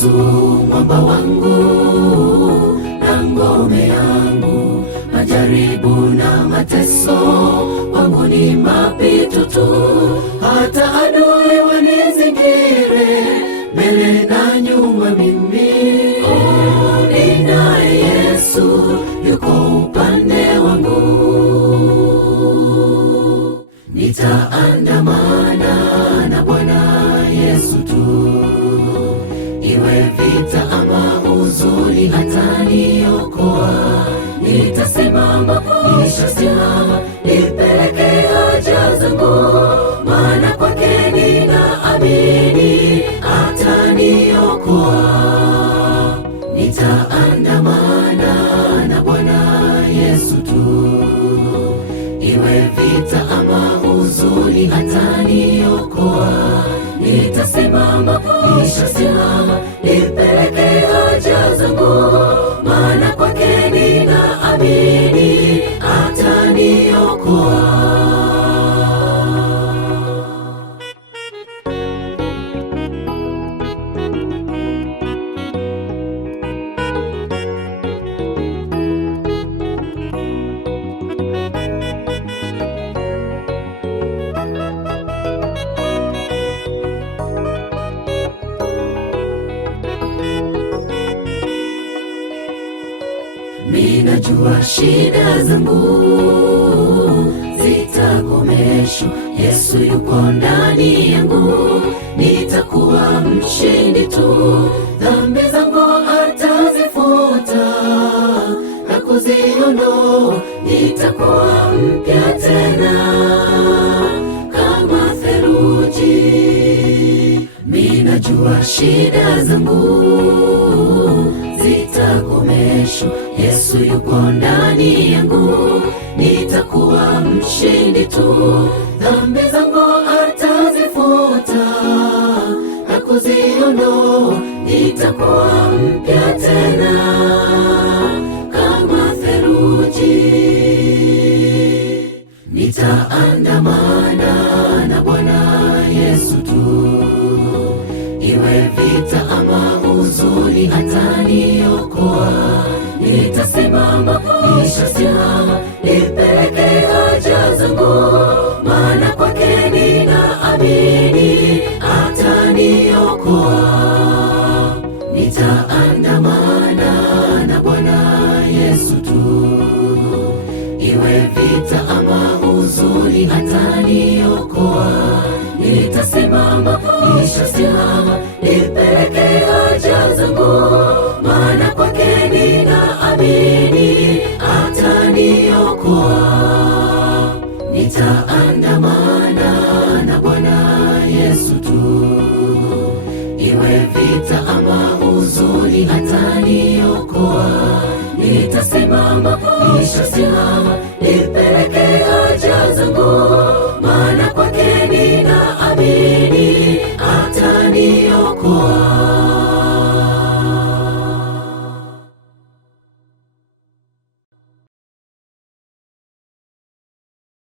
Yesu mwamba wangu na ngome yangu, majaribu na mateso wangu ni mapito tu. Hata adui wanizingire mbele na nyuma, mimi ninaye Yesu yuko upande wangu. Nitaandamana na Bwana Yesu tu, iwe vita ama huzuni ataniokoa. Nitasimama, nishasimama, nipeleke haja zangu, maana kwake ninaamini ataniokoa. Nitaandamana na Bwana Yesu tu, iwe vita ama huzuni ataniokoa. Nitasimama, nishasimama, nipeleke haja zangu, maana kwake ninaamini ataniokoa. Ninajua shida zangu zitakomeshwa, Yesu yuko ndani yangu. Nitakuwa mshindi tu, dhambi zangu atazifuta na kuziondoa. Nitakuwa mpya tena kama theluji. Ninajua shida zangu zitakomeshwa, Yesu yuko ndani yangu. Nitakuwa mshindi tu, dhambi zangu atazifuta na kuziondoa. Nitakuwa mpya tena kama theluji. Nitaandamana na Bwana Yesu tu, iwe vita ama huzuni ataniokoa. Nitasimama, nishasimama, nipeleke haja zangu, maana kwake ninaamini ataniokoa. Nitaandamana na Bwana Yesu tu, iwe vita ama huzuni ataniokoa. Nitasimama, nishasimama, nipeleke haja zangu, maana kwake ninaamini ataniokoa. Nitaandamana na Bwana Yesu tu, iwe vita ama huzuni ataniokoa. Nitasimama, nishasimama,